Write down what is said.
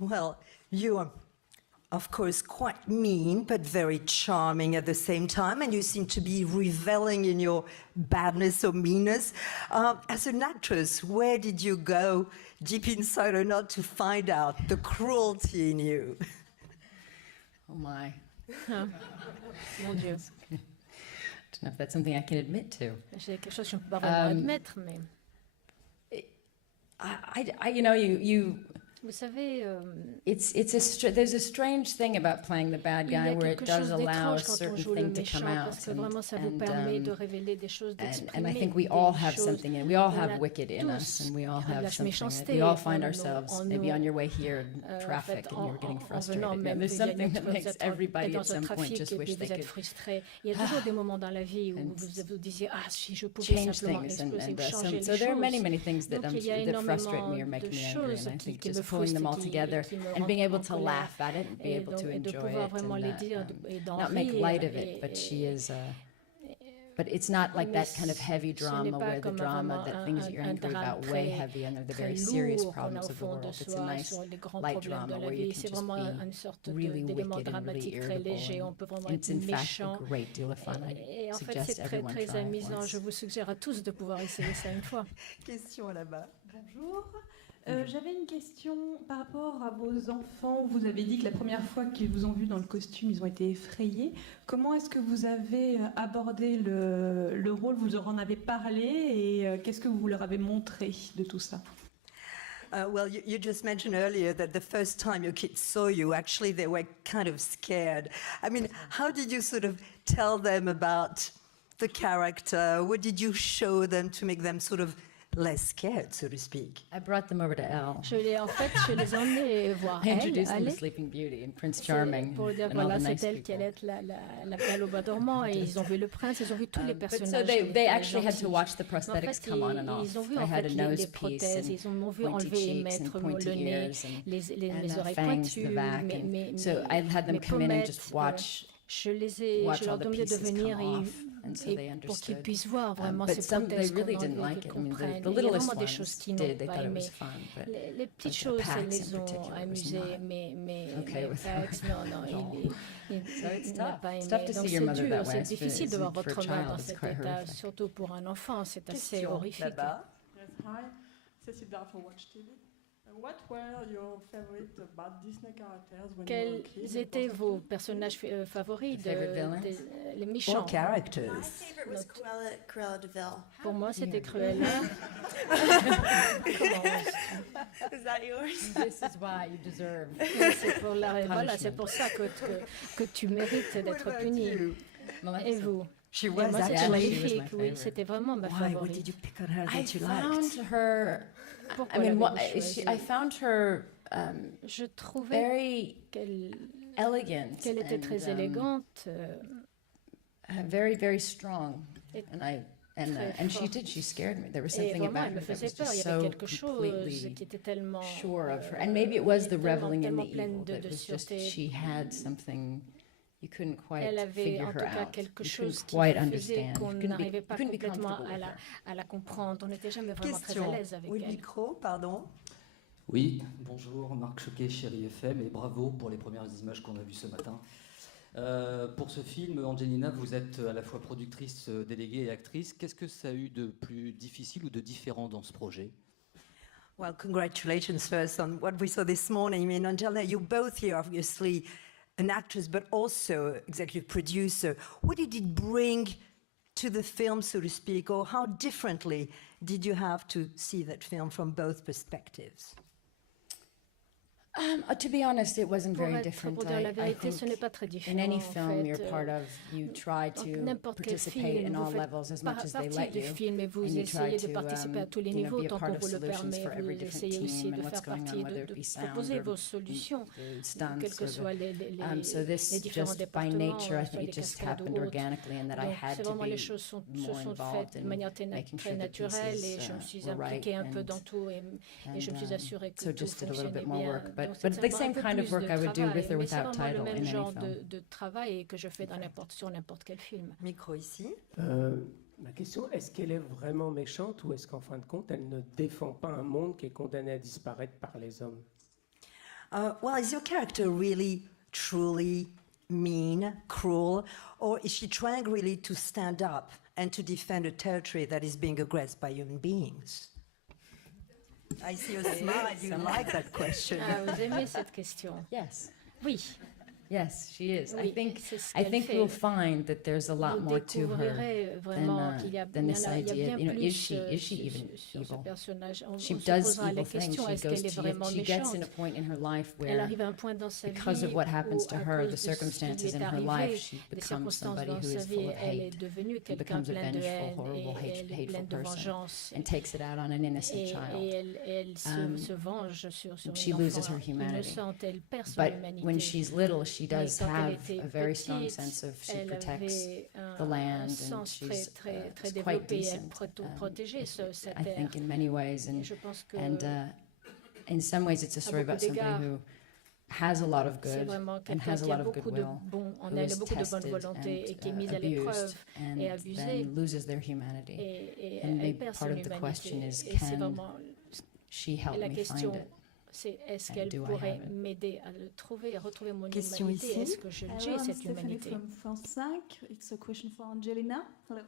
Well, you are, of course, quite mean, but very charming at the same time, and you seem to be reveling in your badness or meanness. As an actress, where did you go, deep inside or not, to find out the cruelty in you? Oh my. Mon Dieu. I don't know if that's something I can admit to. C'est quelque chose que je ne peux pas vraiment admettre, mais You know, you vous savez, there's a strange thing about playing the bad il y guy a where it quelque does chose allow a d'étrange quand on certain joue le thing to méchant, come out. parce que vraiment ça vous permet de révéler des choses, And d'exprimer I think we des all have choses. something, and we all On have a wicked in us, tous and we all de la have something. méchanceté We all en find nous, ourselves en maybe nous. on your way here in En traffic, fait, and you're getting en frustrated. venant Yeah, même, there's vous êtes something that makes everybody dans at un some point trafic just et wish puis they vous êtes could frustré. Il y a toujours des moments dans la vie où and vous disiez si je pouvais change simplement things, exploser, changer les so there are many, choses. many things that, Donc il y a that frustrate énormément me or make de me angry, choses and I think qui me just pulling them all frustrent, together qui me and being able rendent to en laugh at it, and be et able to de enjoy pouvoir it, vraiment and les dire et d'en not make rire light of it, but she is. But it's not like that kind of heavy drama where the drama, that things that you're angry about way heavy, and they're the very serious problems of the world. It's a nice light drama where you can just be really wicked and really irritable. And it's in fact a great deal of fun. Et I en fait, suggest c'est très, everyone très try it amusant. once. Je vous suggère à tous de pouvoir essayer ça une fois. Question là-bas. Bonjour. J'avais une question par rapport à vos enfants. Vous avez dit que la première fois qu'ils vous ont vu dans le costume, ils ont été effrayés. Comment est-ce que vous avez abordé le rôle? Vous leur en avez parlé et qu'est-ce que vous leur avez montré de tout ça? Well, you just mentioned earlier that the first time your kids saw you, actually they were kind of scared. I mean, how did you sort of tell them about the character? What did you show them to make them sort of less scared, so to speak? I brought them over to Elle. Je les ai emmenés voir I elle. introduced them to Allez. Sleeping Beauty and Prince Charming Pour dire and all voilà, the c'est nice elle qui allait people. être la belle au bois dormant, et ils ont vu le prince, ils ont vu tous les But so personnages. they actually had to watch the Mais en prosthetics fait, come on and off. ils ont vu I en had fait a les nose piece prothèses, ils ont vu and pointy enlever et cheeks mettre and pointy le nez, ears and les oreilles fangs pointues, in the back. mes So I had them mes come in and pommettes, just watch je leur all the demandais de pieces venir come off, and so they et pour qu'ils understood. puissent voir vraiment But ces some they prothèses really qu'on didn't enlève, like et it. I qu'ils mean, comprennent. the Il y a littlest vraiment des ones choses qu'ils did. n'ont They pas thought it aimé. was fun, but Les petites the choses, Pax elles in les ont particular was amusées, not mais okay with Pax, non, at all. il So it's n'a tough. pas It's aimé. tough to Donc see your c'est mother dur, that way. c'est difficile de voir For a votre mère child, dans it's cet quite état, horrific. surtout pour un enfant, c'est assez Question horrifique. là-bas. Yes, hi. Cécile Dara for Watch TV. What were your favorite bad Disney characters when you were a Quels kid? étaient vos personnages favoris, Favorite villains? les Or méchants? characters. My favorite was Cruella de Vil. Pour moi, c'était Cruella. Is that yours? This is why you deserve. C'est pour voilà, c'est pour ça que tu mérites What d'être about puni. you? Et vous? She Et was moi, c'était actually- magnifique, she was my oui, favorite. c'était vraiment ma Why? What favorite. did you pick on her I that you found liked? her. Pourquoi I mean, l'avez-vous choisie? I found her Je trouvais very qu'elle elegant. qu'elle était très and, élégante. very, very strong. Et And she forte. did. She scared me. There was Et something vraiment, about elle her me that faisait was peur. Il y just avait so quelque chose completely qui était tellement sure of her. And maybe it was the reveling in tellement the pleine evil. That de was just sûreté. she had something you couldn't quite Elle avait figure en tout her cas out. quelque You chose couldn't qui quite faisait understand. qu'on You couldn't n'arrivait be, pas you couldn't be complètement comfortable with her. à la comprendre. On n'était jamais vraiment très à Question. l'aise avec Oui, le elle. micro, pardon. Oui, bonjour, Marc Choquet, Chéri FM, et bravo pour les premières images qu'on a vues ce matin. Pour ce film, Angelina, vous êtes à la fois productrice déléguée et actrice. Qu'est-ce que ça a eu de plus difficile ou de différent dans ce projet? Well, congratulations first on what we saw this morning. I mean, Angela, you're both here, obviously, an actress, but also executive producer. What did it bring to the film, so to speak, or how differently did you have to see that film from both perspectives? To be honest, it wasn't Pour very être- different. pour dire la I vérité, ce think n'est pas très différent. in any en film fait. you're part of, you try Dans to n'importe quel participate film, in vous all faites levels as much as they partie let du you. film et vous And you try essayez de to, participer à tous les you know, niveaux be a tant part qu'on of vous le solutions permet. for every Vous different essayez aussi team de and faire what's going partie, on, whether it de be sound proposer or vos solutions, stunts quels que or soient so les this différents just by départements, nature, I soit think les it just cascades happened ou autres. organically, and that I Donc, had c'est to vraiment les be choses se more sont involved faites de in manière making très sure the naturelle pieces et je me suis were right impliquée un peu and- dans tout et je me suis and, assurée que so tout just did a little fonctionnait bit more bien. work, but Donc, c'est the simplement un same peu kind of plus work de I would do travail, with or mais c'est without vraiment title le même in any genre film. de travail que je fais sur n'importe quel film. Micro ici. Ma question, est-ce qu'elle est vraiment méchante ou est-ce qu'en fin de compte, elle ne défend pas un monde qui est condamné à disparaître par les hommes? Well, is your character really, truly mean, cruel, or is she trying really to stand up and to defend a territory that is being aggressed by human beings? I see you smile. You like that question. Ah, vous aimez cette question? Yes. Oui. Yes, she is. Oui, I think c'est ce I qu'elle think fait. we'll find that there's a lot Vous more to her découvrirez vraiment qu'il y a, than this il y a idea. bien You know, plus is she even sur ce evil? personnage. On She se does posera la evil things. question, She est-ce qu'elle est vraiment she gets méchante? in a point in her life Elle where, arrive à un point dans sa vie because of what happens to où, à her, cause the de ce qui lui circumstances est in her arrivé, life, she des becomes circonstances somebody dans who sa is vie, full of elle est hate, devenue quelqu'un becomes a plein de vengeful, haine horrible, et elle est hateful pleine de person, vengeance. and takes it out on an innocent Et child. elle se venge sur she une loses enfant her humanity. innocente, elle perd son But humanité. when she's little, she does Mais quand elle have était a very strong petite, sense of she elle protects avait the un land, and sens très, she's très, très it's quite développé. Elle decent. protégeait sa I terre. think in many ways, Et and je pense que in some ways, it's a story about somebody who has a lot of c'est good vraiment and quelqu'un has a qui a lot of beaucoup de goodwill, bon en who elle, is beaucoup de bonne tested volonté et qui est and mise à l'épreuve abused, and et abusée. then loses their humanity. Et And elle maybe perd part son of the question humanité. is, Et c'est can vraiment she help la me question, find it? c'est est-ce And qu'elle do I pourrait have it? m'aider à le trouver, à retrouver mon Question humanité? ici. Est-ce que j'ai Hello, I'm cette Stephanie humanité? from France 5. It's a question for Angelina. Hello.